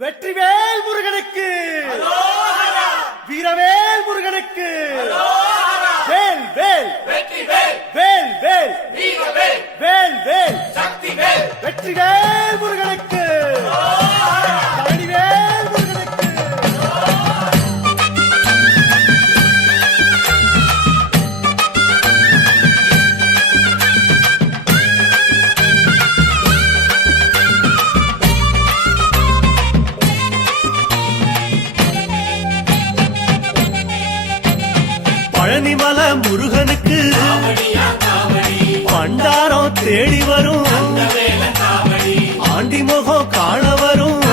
வெற்றிவேல் முருகனுக்கு, வீரவேல் முருகனுக்கு, வேல் வேல் வேல் வேல் வேல் வேல் வெற்றிவேல் முருகனுக்கு, பழனிவேல் முருகனுக்கு. பழனிமலை முருகனுக்கு பண்டாரம் தேடி வரும், ஆண்டி முகம் காண வரும்,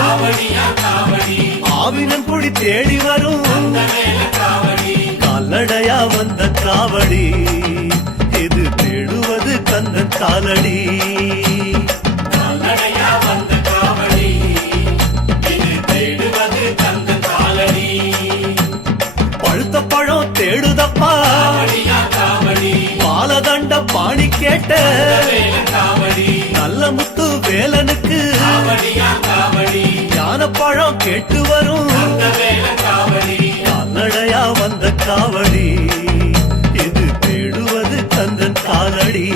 ஆவினன் குடி தேடி வரும், கால்நடையா வந்த காவடி இது தேடுவது கந்தன் காலடி. பழுத்த பழம் தேடுதப்பா பாலதண்ட பாணி கேட்ட நல்ல முத்து வேலனுக்கு ஞான பழம் கேட்டு வரும், கால்நடையா வந்த காவடி இது தேடுவது கந்தன் காலடி.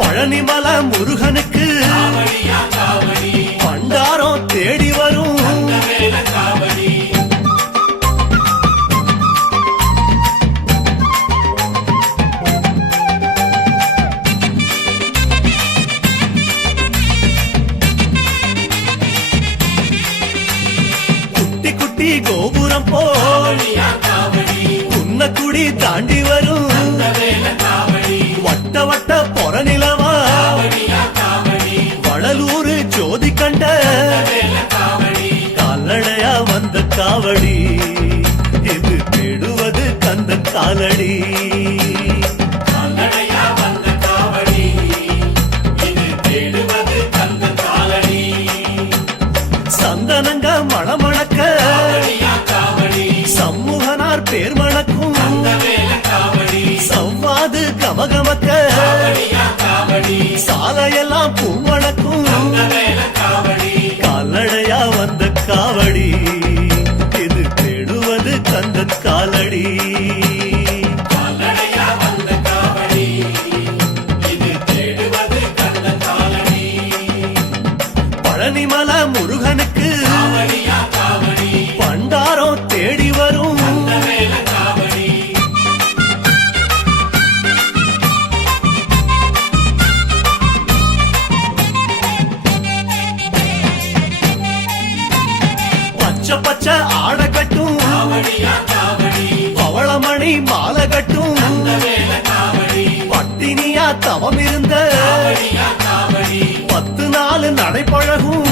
பழனிமலை முருகனுக்கு பண்டாரம் தேடி வரும். குட்டி குட்டி கோபுரம் போல் குன்னக்குடி தாண்டி வரும், வட்ட வட்ட பொறநிலவா வளலூர் ஜோதி கண்ட கால்நடையா வந்த காவடி இது தேடுவது கந்தன் காலடி. சந்தனங்க மணமணக்க சமூகனார் பேர் மணக்கும், சவ்வாது கமகமக்க சாலையெல்லாம் பூமணக்கும், கால்நடையா வந்த காவடி இது தேடுவது கந்தன் காலடி. பழனிமலை முருகனுக்கு பண்டாரம் தேடி வரும். பச்சை பச்சை ஆட கட்டும் பவளமணி மாலை கட்டும், பட்டினியா தவம் இருந்த 10 நாள் நடைபழகும்,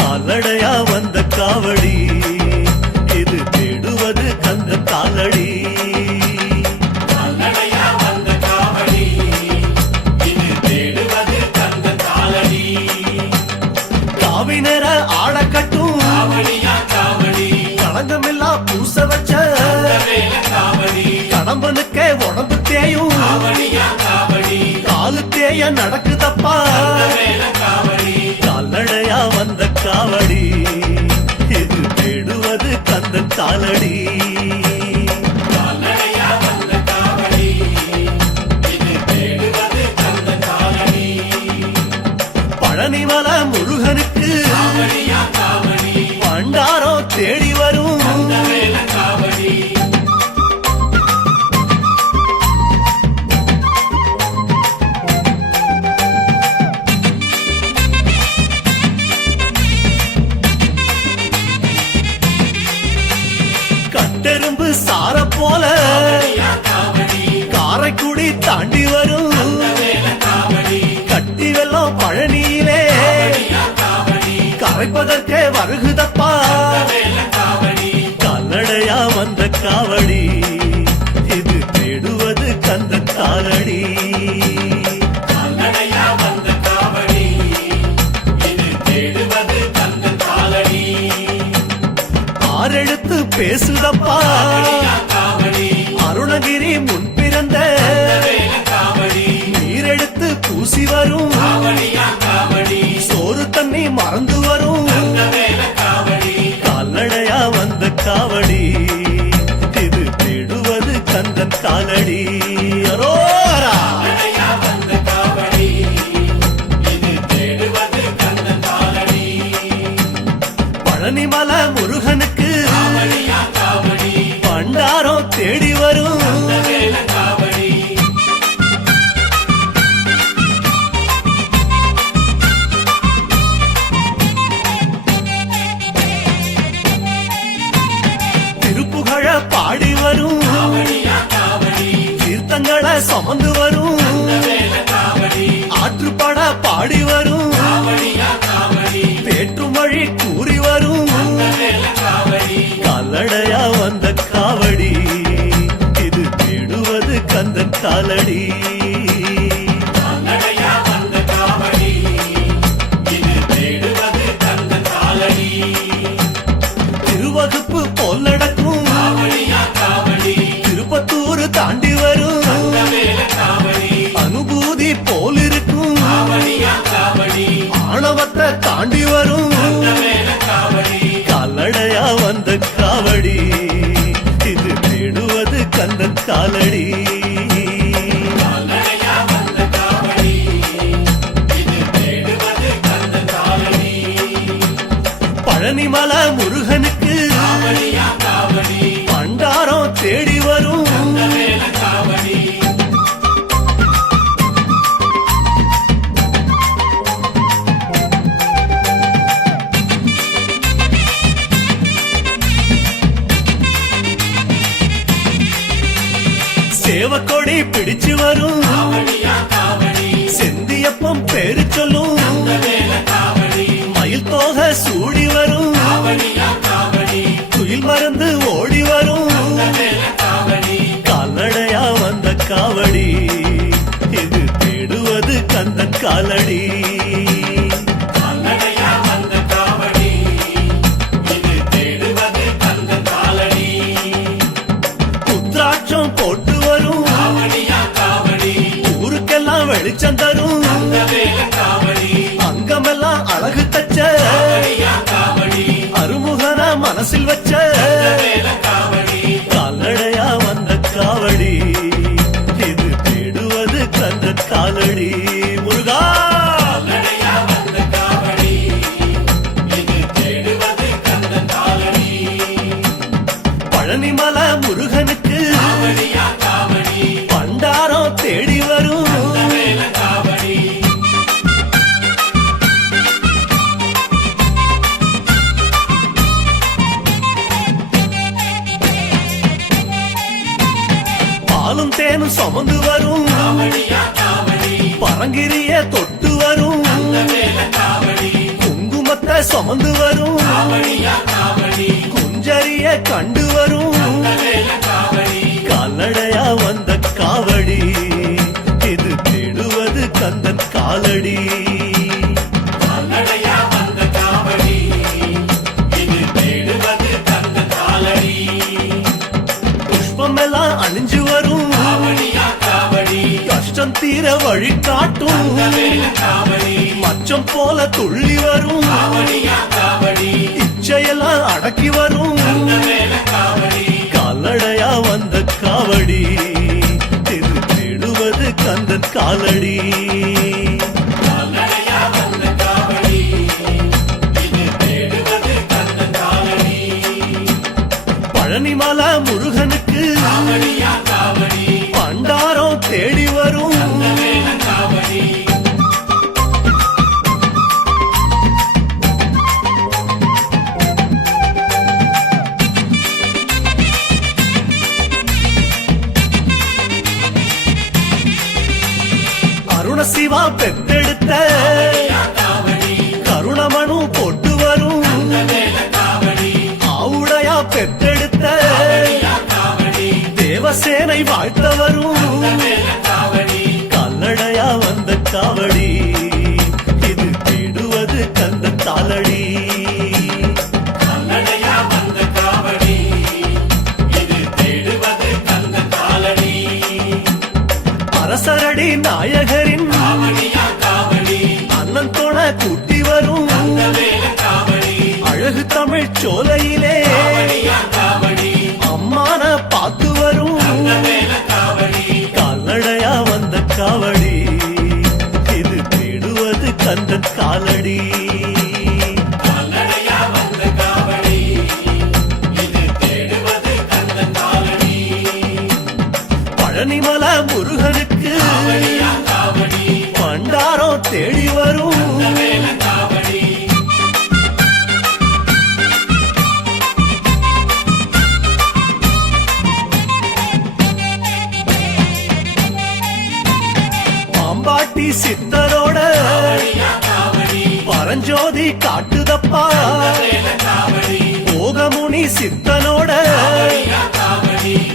கால்நடையா வந்த காவடி இது தேடுவது கந்த காலடி. காவினர ஆட கட்டும் களங்கமில்லா பூச வச்ச கடம்பனுக்கே உடம்பு தேயும், காலு தேய நடக்குதப்பா கால்நடையா வந்த காவடி இது தேடுவது கந்தன் காலடி. பழனிமலை முருகனுக்கு பண்டாரம் தேடி வரும். கட்டெரும்பு சார போல காரைக்குடி தாண்டி வரும், கட்டி வெள்ளம் பழனியிலே கரைப்பதற்கே வருகுதப்பா கால்நடையா வந்த காவடி இது தேடுவது கந்தன் காலடி. ஆறெழுத்து பேசுதப்பா அருணகிரி முன்பிற பிறந்த நீரெடுத்து பூசி வரும் சோறு தண்ணி மறந்து வரும் கால்நடையா வந்த காவடி இது தேடுவது கந்தன் காலடி அரோரா பழனிமல முருகனுக்கு பண்டாரம் தேடி வரும் திருப்புகழ பாடி வரும் தீர்த்தங்களை சுமந்து வரும் ஆற்றுப்பட பாடி வரும் வேற்றுமொழி கூறி வரும் கால்நடையா வந்த காவடி இது தேடுவது கந்தன் காலடி திருவகுப்பு போல் நடக்கும் திருப்பத்தூர் தாண்டி வரும் அனுபூதி போல் இருக்கும் ஆணவத்தை தாண்டி வரும் கால்நடையா வந்த காவடி இது தேடுவது கந்தன் காலடி பழனிமல முருகனுக்கு பண்டாரம் தேடி வரும் சேவக்கொடி பிடிச்சு வரும் செந்தியப்பம் பேரு சொல்லும் மயில் தோகை சூடி வரும் குயில் மறந்து ஓடி வரும் கால்நடையா வந்த காவடி இது தேடுவது கந்தன் காலடி புத்ராட்சம் போட்டு வரும் ஊருக்கெல்லாம் வெளிச்சம் தரும் அங்கமெல்லாம் அழகு தச்ச அருமுகன மனசில் வச்ச கால்நடையா வந்த காவடி இது தேடுவது கந்தன் காலடி முருகா பழனிமல முருகனுக்கு பண்டாரம் தேடி வரும் பாலும் தேனும் சுமந்து வரும் பரங்கிரிய தொட்டு வரும் குங்குமத்தை சுமந்து வரும் குஞ்சரிய கண்டு வரும் கால்நடையா வந்த காவடி இது தேடுவது கந்தன் காலடி புஷ்பமெல்லாம் அணிஞ்சு வரும் கஷ்டம் தீர வழி காட்டும் மச்சம் போல துள்ளி வரும் இச்சையெல்லாம் அடக்கி வரும் கால்நடையா வந்த காவடி இது தேடுவது கந்தன் காலடி பழனிமல முருகனுக்கு பண்டாரம் தேடி வரும் அருணசிவா பெத்தெடுத்த கருணமனு போட்டு வரும் ஆவுடையா பெத்தெடுத்த தேவசேனை வாழ்த்த வரும் கால்நடையா வந்த காவடி இது தேடுவது கந்தன் காலடி அரசரடி நாயகரின் அண்ணன் தோண கூட்டி வரும் அழகு தமிழ் சோலையிலே அம்மான பார்த்து வரும் கால்நடையா வந்த காவடி இது தேடுவது கந்தன் காலடி பழனிமல முருகனுக்கு பண்டாரம் தேடி வரும் பாம்பாட்டி சித்தரோட பரஞ்சோதி காட்டுதப்பா போகமுனி சித்தனோட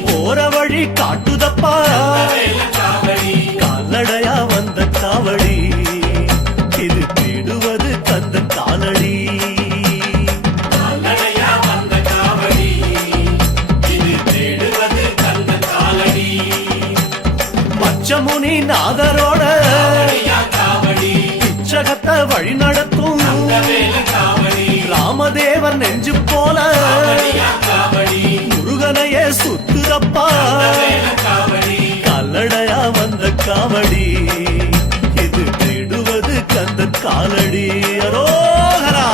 போற வழி காட்டுதப்பா கால்நடையா வந்த காவடி இது தேடுவது கந்த காலடி பச்சமுனி நாதரோட பிச்சகத்தை வழி நடத்தும் ராமதேவர் நெஞ்சு போல முருகனையே சுத்துதப்பா கால்நடையா வந்த காவடி இது தேடுவது கந்த காலடி அரோகரா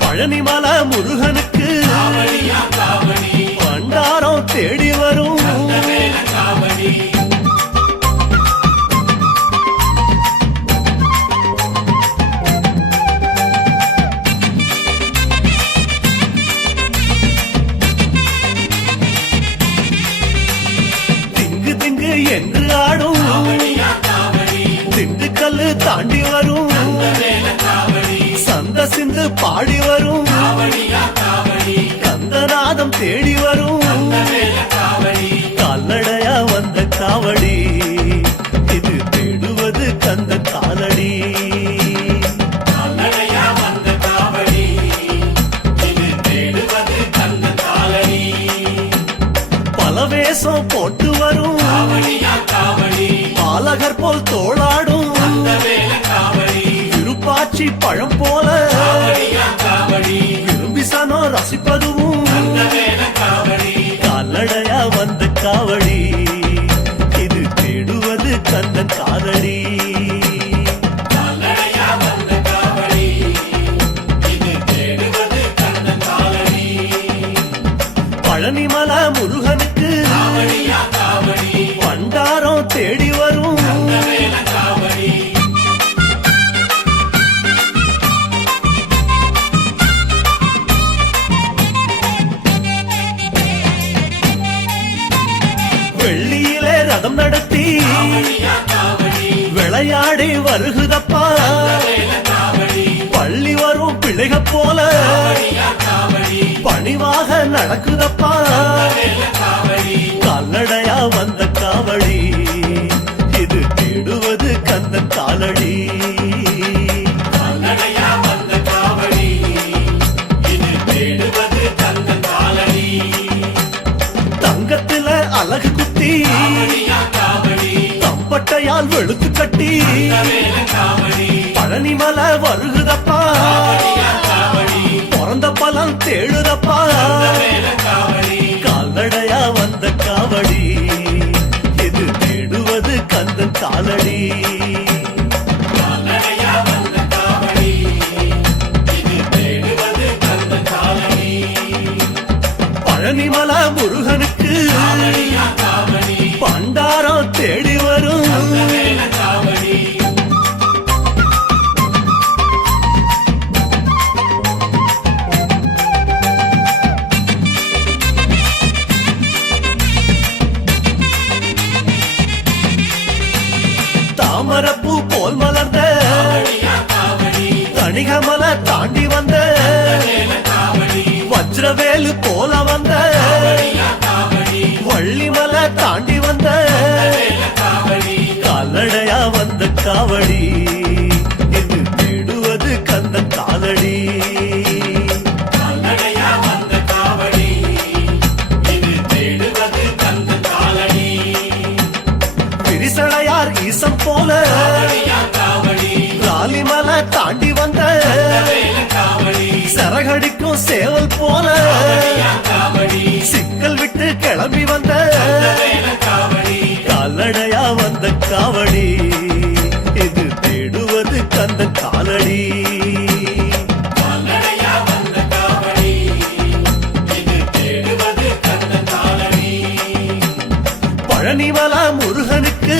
பழனிமல முருகனுக்கு பண்டாரம் தேடி வரும் திங்கு திங்கு என்று ஆடும் திண்டுக்கல்லு தாண்டி வரும் சந்த சிந்து பாடி வரும் கந்தநாதம் தேடி வரும் கால்நடையா வந்த காவடி இது தேடுவது கந்த காலடி பலவேசம் போட்டு வரும் பாலகர் போல் தோளாடும் திருப்பாச்சி பழம் போல விரும்பி சனோ ரசிப்பதும் கால்நடையா வந்த காவடி இது தேடுவது கந்தன் காலடி பழனிமல முருகனுக்கு பண்டாரம் தேடி வரும் வெள்ளியிலே ரதம் நடத்தி விளையாடி வருகுதப்பா பள்ளி வரும் பிள்ளைக போல பணிவாக நடக்குதப்பா கால்நடையா வந்த காவடி இது தேடுவது கந்த காலடி தங்கத்துல அழகு குத்தி தம்பட்டையால் வெளுத்து கட்டி பழனிமல வருகுதப்பா பிறந்த பலன் தேடுதப்பா கால்நடையா வந்த காவடி இது தேடுவது கந்தன் காலடி பழனிமல முருகனுக்கு பண்டாரம் தேடி வரும் தாமரப்பூ போல் மலர்ந்த தணிகமல தாண்டி வந்த வஜ்ரவேலு போல வந்த வள்ளிமல தாண்டி வந்த கால்நடையா வந்த காவடி இது தேடுவது கந்த காலடி கால்நடையா வந்த காவடி சிறகடிக்கும் சேவல் போல சிக்கல் விட்டு கிளம்பி வந்த கால்நடையா வந்த காவடி இது தேடுவது கந்த காலடி பழனிமலை முருகனுக்கு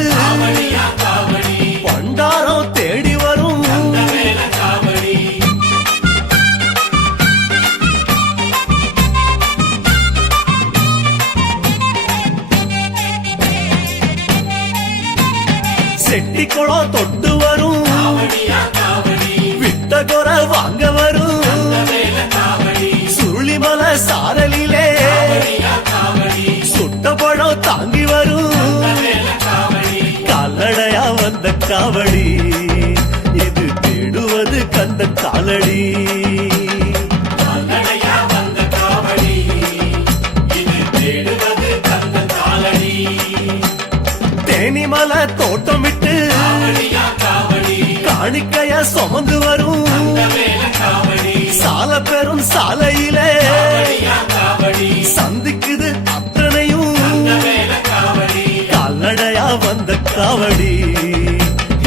பண்டாரம் தேடி வரும் செட்டி குளம் தொட்டு வரும் விட்ட குறை வாங்க வரும் சுருளிமலை சாரலிலே சுட்ட பழம் தாங்கி வரும் கால்நடையா வந்த காவடி இது தேடுவது கந்த காலடி தேனிமலை தோட்டம் விட்டு காணிக்கைய சுமந்து வரும் சால பெரும் சாலையிலே சந்திக்குது அத்தனையும் கால்நடையா வந்த காவடி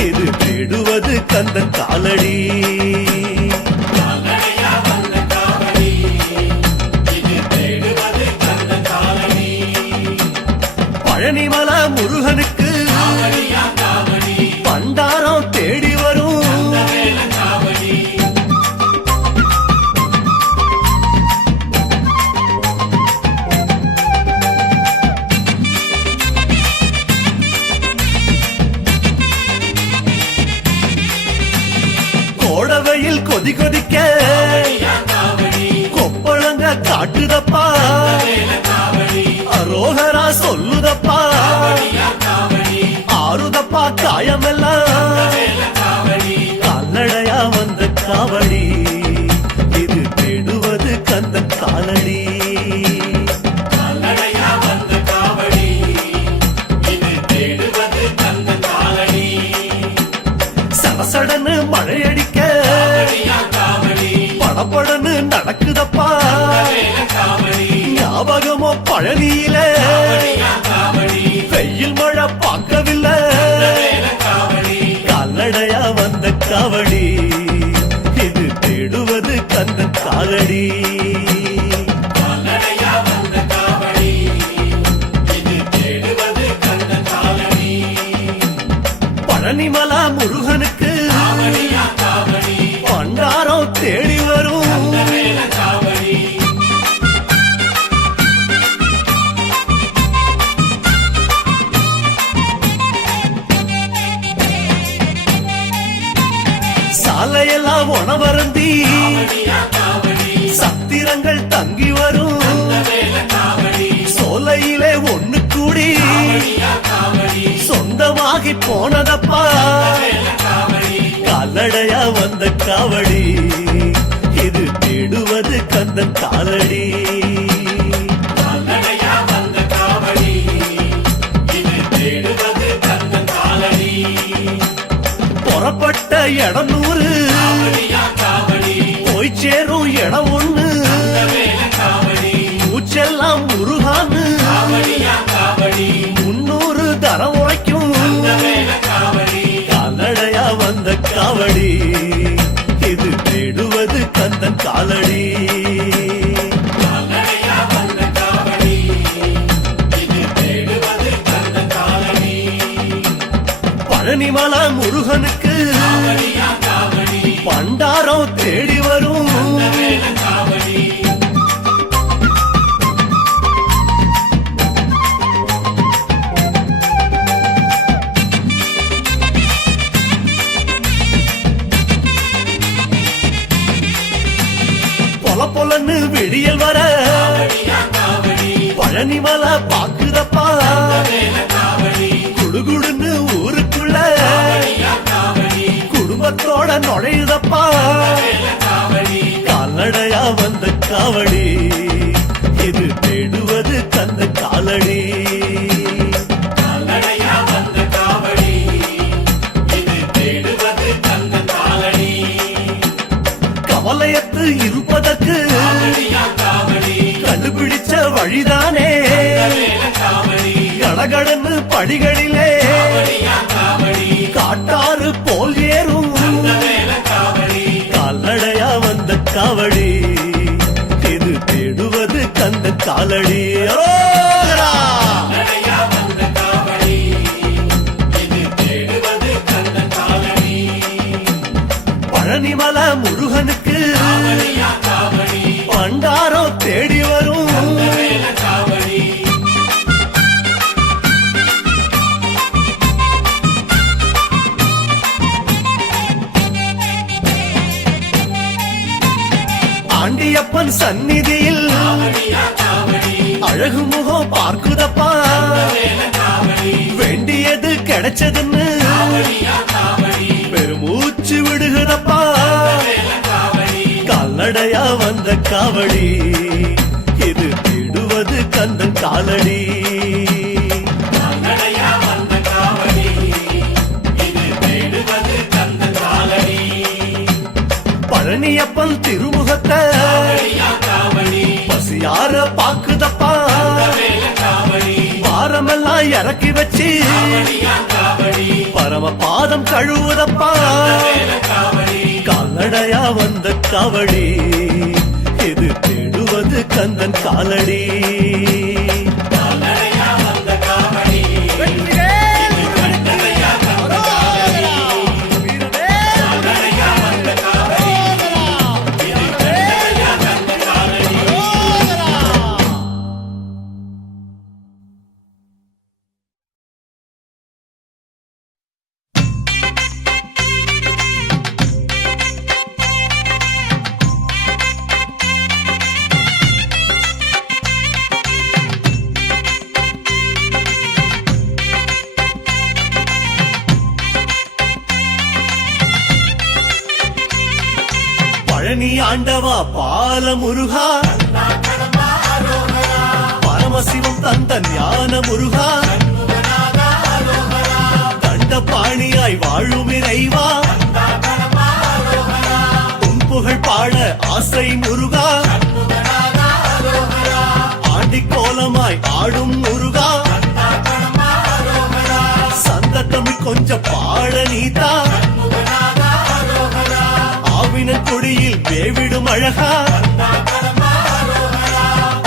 இது தேடுவது கந்த காலடி பழனிமலை முருகனுக்கு பண்டாரம் தேடி வரும் கோடவையில் கொதி கொதிக்க கொப்பளங்க காட்டுதப்பா அரோகரா சொல்லுதப்பா ஆறுதப்பா காயமெல்லாம் கால்நடையா வந்த காவடி இது தேடுவது கந்த காலடி சடசடன்னு மழையடிக்க படப்படன்னு நடக்குதப்பா ஞாபகமோ பழனியில வெயில் மழை பார்க்கவில்லை கால்நடையா வந்த காவடி இது தேடுவது கந்த காலடி பழனிமலை முருகனுக்கு பண்டாரம் தேடி வரும் சாலையெல்லாம் உணவருந்தி சத்திரங்கள் தங்கி வரும் சோலையிலே ஒண்ணு கூடி சொந்தமாகி போனதப்பா கால்நடையா வந்த காவடி இது தேடுவது கந்த காலடி புறப்பட்ட இடம் 100 போய் சேரும் இடம் 1 மூச்செல்லாம் முருகான்னு 300 தரம் உரைக்கும் கால்நடையா வந்த காவடி இது தேடுவது கந்த காலடி பழனிமலை முருகனுக்கு பண்டாரம் தேடி வரும் பொல பொலன்னு விடியல் வர பழனிமலை பாக்குதப்பா குடுகுடுன்னு ஊருக்குள்ள குடும்பத்தோட நுழையுதப்பா கால்நடையா வந்த காவடி இது தேடுவது கந்த காலடி கவலையத்து இருப்பதற்கு கடந்து படிகளிலே காட்டாறு போல் ஏறும் கால்நடையா வந்த காவடி இது தேடுவது கந்த காலடி. அரோகரா! பழனிமல முருகனுக்கு பண்டாரோ தேடி வரும். ஆண்டியப்பன் சந்நிதியில் அழகு முகம் பார்க்குதப்பா, வேண்டியது கிடைச்சதுன்னு பெருமூச்சு விடுகிறப்பா. கால்நடையா வந்த காவடி இது தேடுவது கந்தன் காலடி. பழனியப்பன் திருமுகத்தை பசியார பாக்குதப்பா, பாரமெல்லாம் இறக்கி வச்சு பரம பாதம் கழுவுதப்பா. கால்நடையா வந்த காவடி இது தேடுவது கந்தன் காலடி. பழனி ஆண்டவா பால முருகா, பரமசிவம் தந்த ஞான முருகா, தண்டபாணியாய் வாழும் இறைவா, உன் புகழ் பாட ஆசை முருகா, ஆண்டி கோலமாய் ஆடும் முருகா, சந்த தமிழ் கொஞ்சம் பாட நீதா, கொடியில் வேவிடும் அழகா,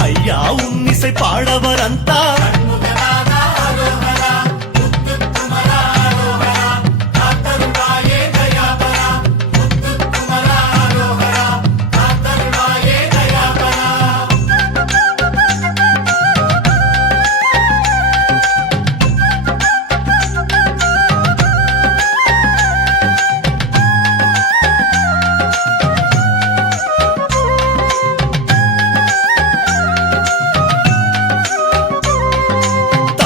ஐயா உன் இசை பாடவர் அந்த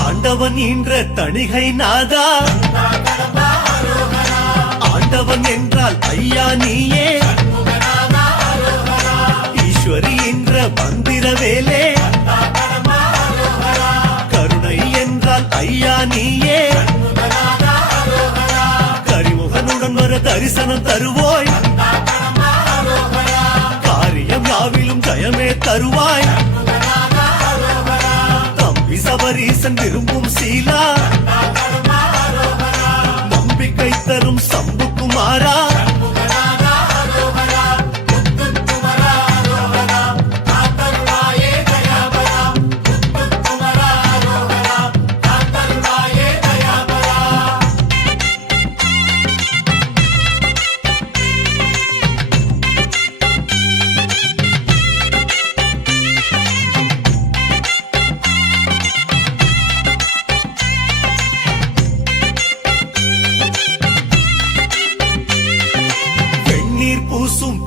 ஆண்டவன் என்ற தணிகை நாதா, ஆண்டவன் என்றால் ஐயா நீயே, ஈஸ்வரி என்ற மந்திர வேலே, கருணை என்றால் ஐயா நீயே, கரிமுகனுடன் வர தரிசனம் தருவோய், காரியம் யாவிலும் ஜயமே தருவாய். சபரீசன் விரும்பும் சீலா, நம்பிக்கை தரும் சம்பு குமாரா,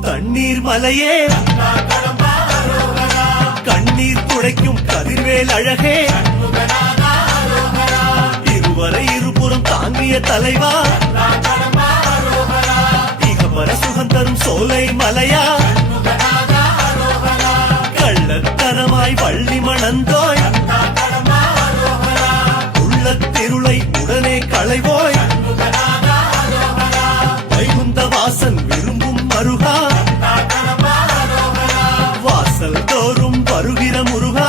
தண்ணீர் மலையே, கண்ணீர் துடைக்கும் கதிர்வேல் அழகே, இருவரை இருபுறம் தாங்கிய தலைவா, இகபர சுகம் தரும் சோலை மலையா, கள்ளத்தனமாய் வள்ளி மணந்தோய், உள்ளத்திருளை உடனே களைவோய், வைகுந்த வாசன் விரும்பும் மருகா, வாசல் தோறும் வருகிற முருகா,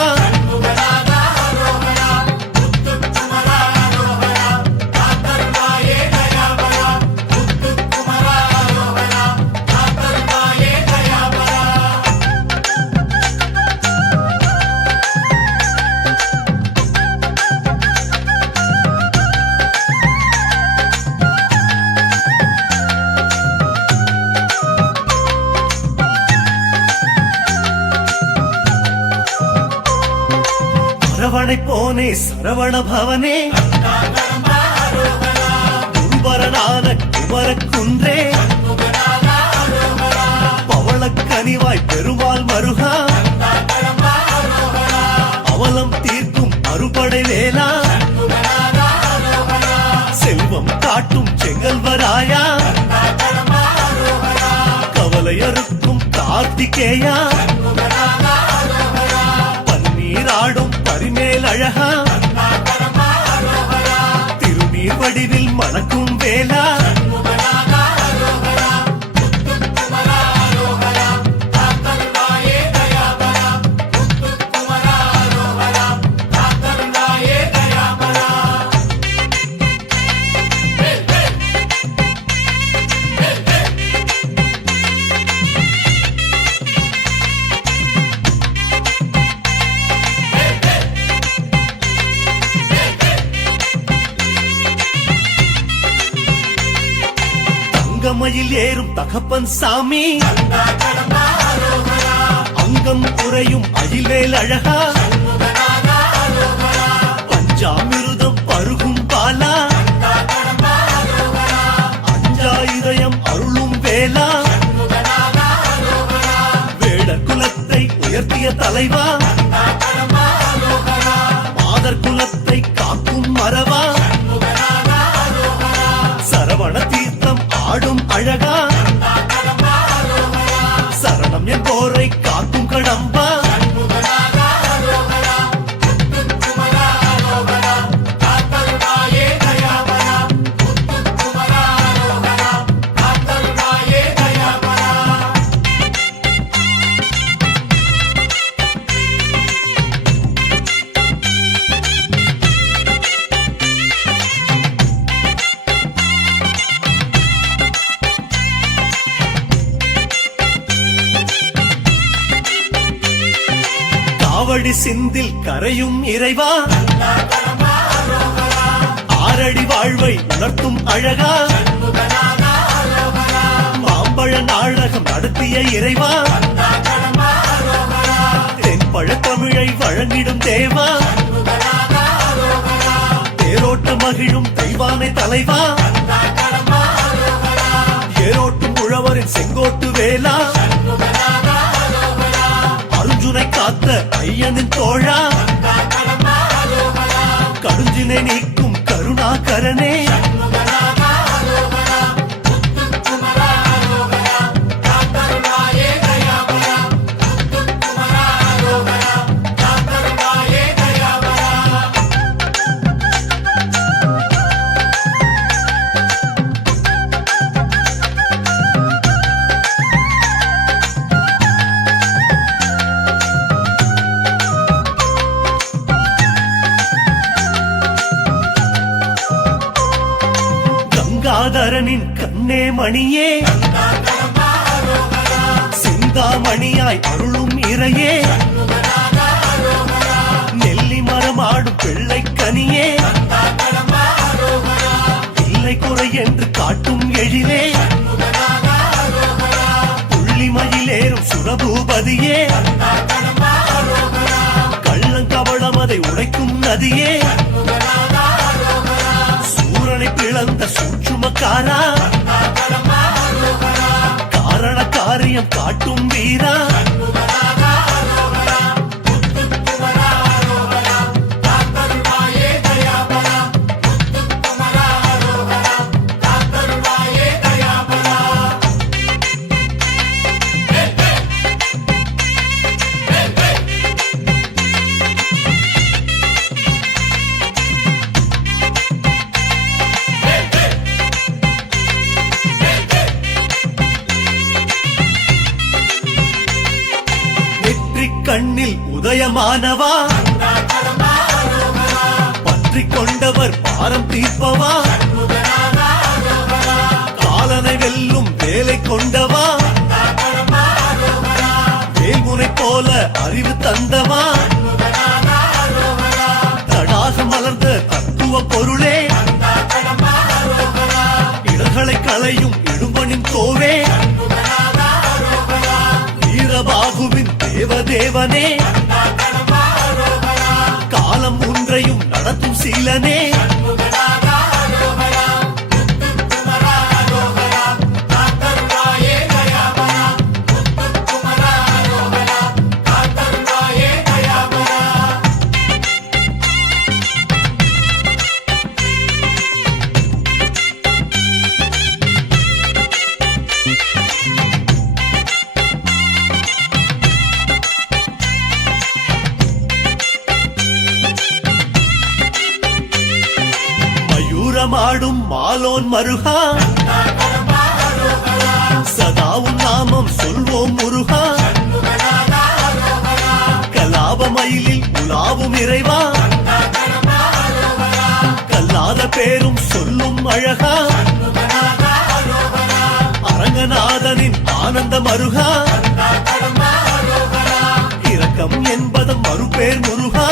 அரண்மனை போனே சரவண பவனே குருபரனான குமரக்குன்றே பவளக்கனிவாய் பெருமாள் மருகா அவலம் தீர்க்கும் அறுபடை வேலா செல்வம் காட்டும் செங்கல்வராயா கவலையறுக்கும் கார்த்திகேயா பன்னீராடும் பரிமேல் அழகா திருநீர் வடிவில் மணக்கும் வேலா தங்கமயில் ஏறும் தகப்பன் சாமி அங்கம் குறையும் அயில்வேல் அழகா பஞ்சாமிருதம் பருகும் பாலா அஞ்சா இதயம் அருளும் வேலா வேடர் குலத்தை உயர்த்திய தலைவா மாதர் குலத்தை காக்கும் மரவா சரவண தீர்த்தம் ஆடும் அழகா சரணம் என் போரை காக்கும் கடம்பா காவடி சிந்தில் கரையும் இறைவா ஆரடி வாழ்வை உணர்த்தும் அழகா மாம்பழ நாடகம் நடத்திய இறைவா தென்பழ தமிழை வழங்கிடும் தேவா தேரோட்ட மகிழும் தெய்வானை தலைவா ஏரோட்டும் உழவரின் செங்கோட்டு வேலா அர்ஜுனை காத்த ஐயனின் தோழா கடுஞ்சினை நீக்கும் கருணாகரனே கங்காதரனின் கண்ணே மணியே சிந்தாமணியாய் அருளும் இறையே நெல்லி மரமாடும் பிள்ளை கனியே இல்லை குறை என்று காட்டும் எழிலே புள்ளிமயிலேறும் சுரபூபதியே கள்ளங்கவளம் அதை உடைக்கும் நதியே சூரனை பிளந்த சூட்சுமக்காரா காரண காரியம் காட்டும் வீரா கண்ணில் உதயமானவா பற்றிக் கொண்டவர் பாரம் தீர்ப்பவா காலனை வெல்லும் வேலை கொண்டவா வேல்முனை போல அறிவு தந்தவா தடாக மலர்ந்த தத்துவ பொருளே இடர்களை களையும் இடும்பனின் கோவே வீரபாகுவின் தேவதேவனே ஞாலம் ஒன்றையும் நடத்தும் சீலனே மயூரமாடும் மாலோன் மருகா சதாவும் நாமம் சொல்வோம் முருகா கலாபமயிலில் உலாவும் இறைவா கல்லாத பேரும் சொல்லும் அழகா அரங்கநாதனின் ஆனந்த மருகா இரக்கம் என்பதும் மறுபேர் முருகா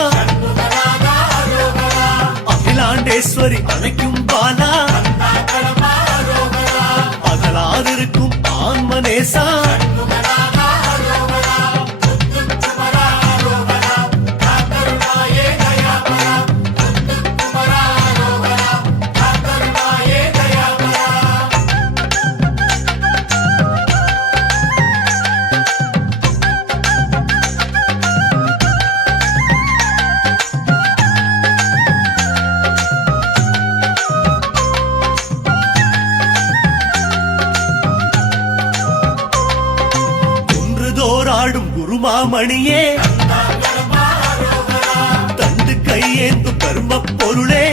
அகிலாண்டேஸ்வரி அணைக்கும் பாலா அகலாதிருக்கும் ஆன்மநேசா ஆடும் குருமாமணியே தண்டு கையேந்தும் கர்ம பொருளே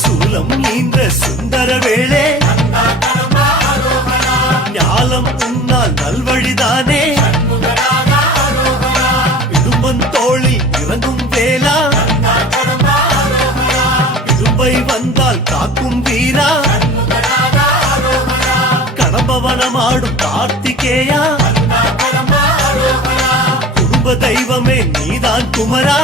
சூலம் நீந்த சுந்தர வேளே ஞாலம் உன்னால் நல்வழிதானே இடும்பன் தோழி இறங்கும் வேளா இடும்பை வந்தால் காக்கும் வீரா கடம்பவனமாடும் கார்த்திகேயா குடும்ப தெய்வமே நீதான் குமரா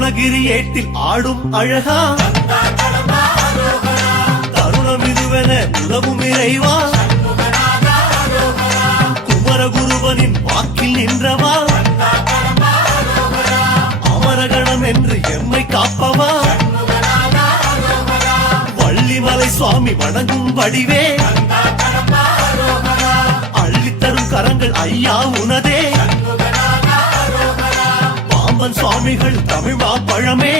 அருணகிரி ஏட்டில் ஆடும் அழகா தருணம் இதுவென உலவும் இறைவா குமரகுருவனின் வாக்கில் நின்றவா அமரகணம் என்று எம்மை காப்பவா வள்ளிமலை சுவாமி வணங்கும் வடிவே அள்ளித்தரும் கரங்கள் ஐயா உனதே சுவாமிகள் தமிழா பழமே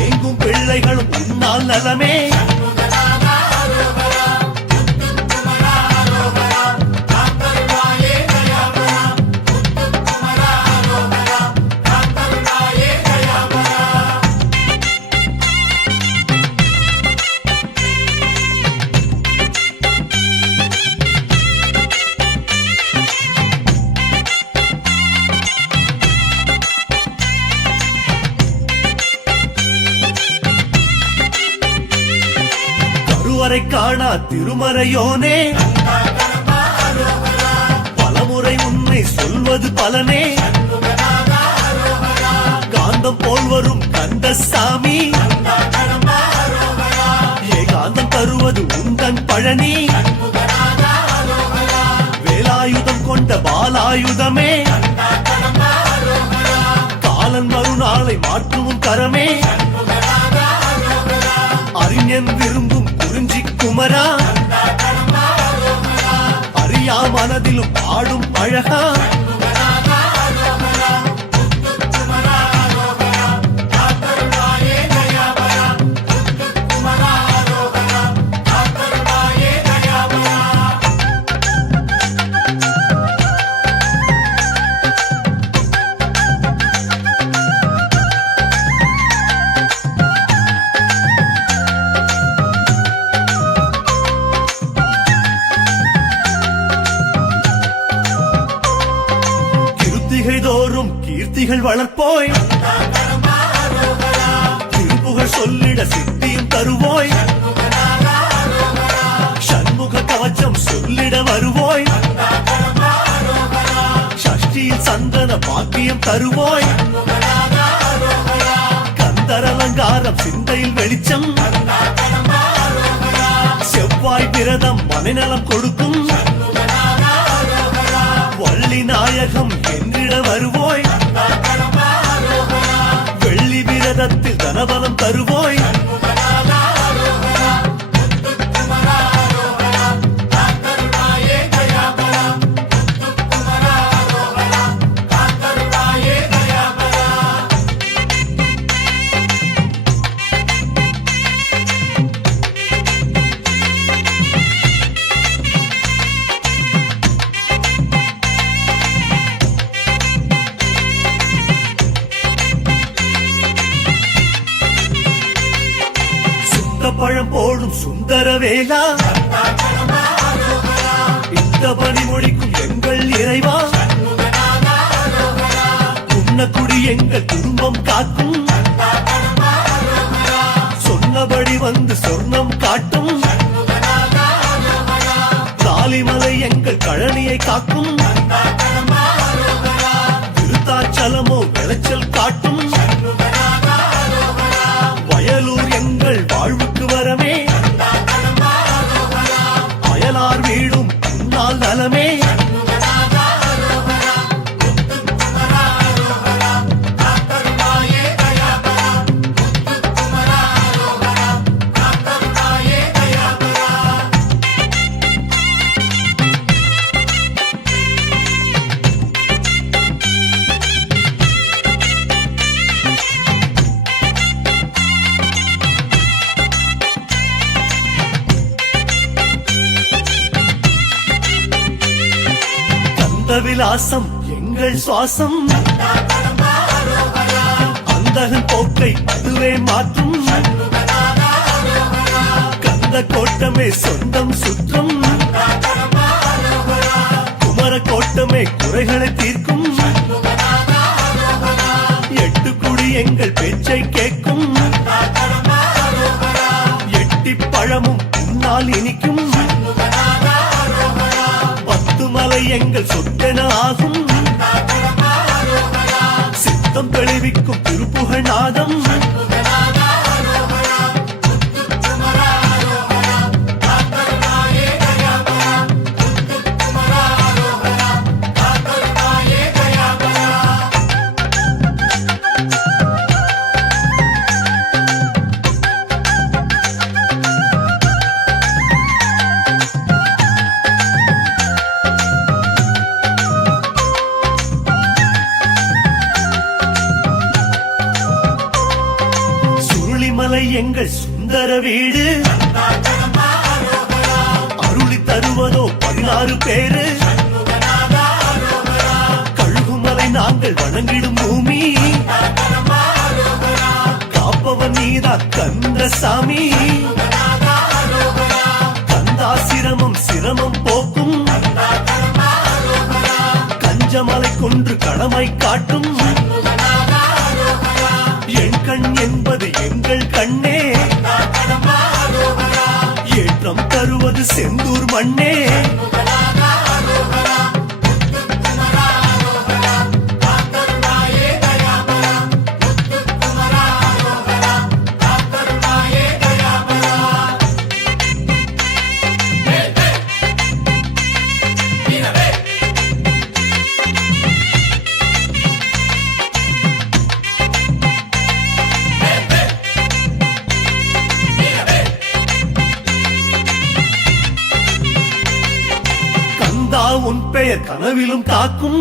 எங்கும் பிள்ளைகளும் உன்னால் நலமே வரை காணா திருமறையோனே பலமுறை உன்னை சொல்வது பலனே காந்தம் போல் வரும் கந்தசாமி ஏகாந்தம் தருவது உந்தன் பழனி வேலாயுதம் கொண்ட பாலாயுதமே காலன் மறுநாளை மாற்றும் கரமே அறிஞன் விரும்பும் குறிஞ்சி குமரா அறியா மனதிலும் ஆடும் அழகா கீர்த்திகள் வளர்ப்போய் திருப்புகழ் சொல்லிட சித்தியும் தருவோய் சண்முக கவச்சம் சொல்லிட வருவோய் சஷ்டியில் சந்தன பாக்கியம் தருவோய் கந்தரலங்காரம் சிந்தையில் வெளிச்சம் செவ்வாய் விரதம் மனைநலம் கொடுக்கும் வள்ளி நாயகம் என்றிட வருவோய் வெள்ளி விரதத்தில் தனபலம் தருவோய் பழம் போடும் சுந்தர வேலா இந்த பணி முடிக்கும் எங்கள் இறைவா குன்னக்குடி எங்கள் குடும்பம் காக்கும் சொன்னபடி வந்து சொர்ணம் காட்டும் காளிமலை எங்கள் கழனியை காக்கும் விருத்தாச்சலமோ விளைச்சல் காட்டும் வயலூர் எங்கள் வாழ்வுக்கு வரமே அயலார் வீடும் உன்னால் நலமே விலாசம் எங்கள் சுவாசம் அந்தகன் போக்கை அதுவே மாற்றும் கந்த கோட்டமே சொந்தம் சுற்றம் குமர கோட்டமே குறைகளை தீர்க்கும் எட்டு குடி எங்கள் பேச்சை கேட்கும் எட்டி பழமும் உன்னால் இனிக்கும் மலை எங்கள் சொத்தென ஆகும் சித்தம் தெளிவிக்கும் திருப்புகழ் நாதம் எங்கள் சுந்தர வீடு அருளி தருவதோ 16 பேரு கழுகுமலை நாங்கள் வணங்கிடும் பூமி காப்பவன் நீதா கந்தசாமி கந்தாசிரமம் சிரமம் போக்கும் கஞ்சமலை கொன்று கடமை காட்டும் என் கண் என்பது எங்கள் கண்ணே ஏற்றம் தருவது செந்தூர் மண்ணே உன் பெயர் கனவிலும் காக்கும்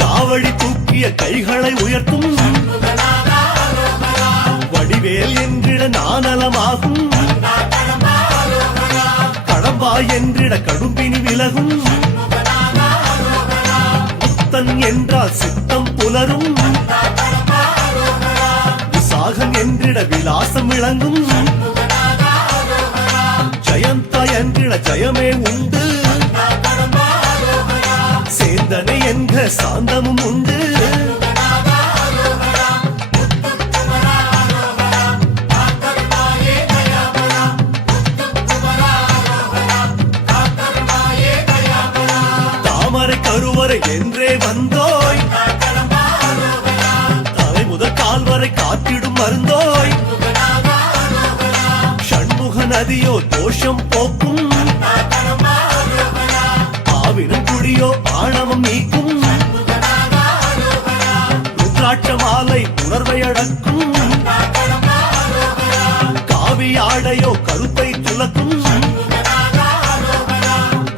காவடி தூக்கிய கைகளை உயர்த்தும் வடிவேல் என்றிட நானலமாகும் கடம்பா என்றிட கடும்பினி விலகும் முத்தன் என்றால் சித்தம் புலரும் விசாகம் என்றிட விலாசம் விளங்கும் ஜயந்தா என்றிட ஜயமே உண்டு சேந்தனை என்க சாந்தமும் உண்டு தாமரை கருவறை என்றே வந்தோய் தலை முதல் கால் வரை காத்திடும் மருந்தோய் ஷண்முக நதியோ தோஷம் போக்கும் ஆவினும் குடியோ ஆணவம் நீக்கும் ருத்ராட்ச மாலை உணர்வை அடக்கும் காவி ஆடையோ கருத்தை துலக்கும்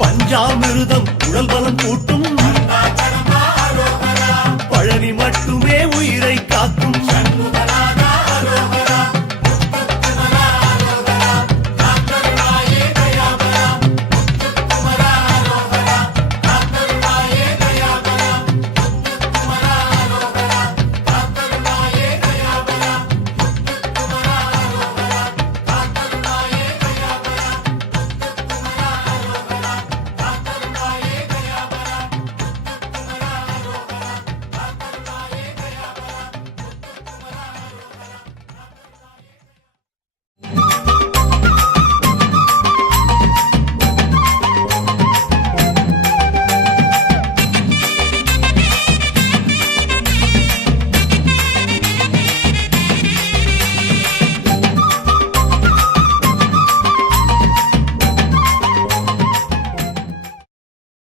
பஞ்சாமிருதம் உடல் பலம் கூட்டும்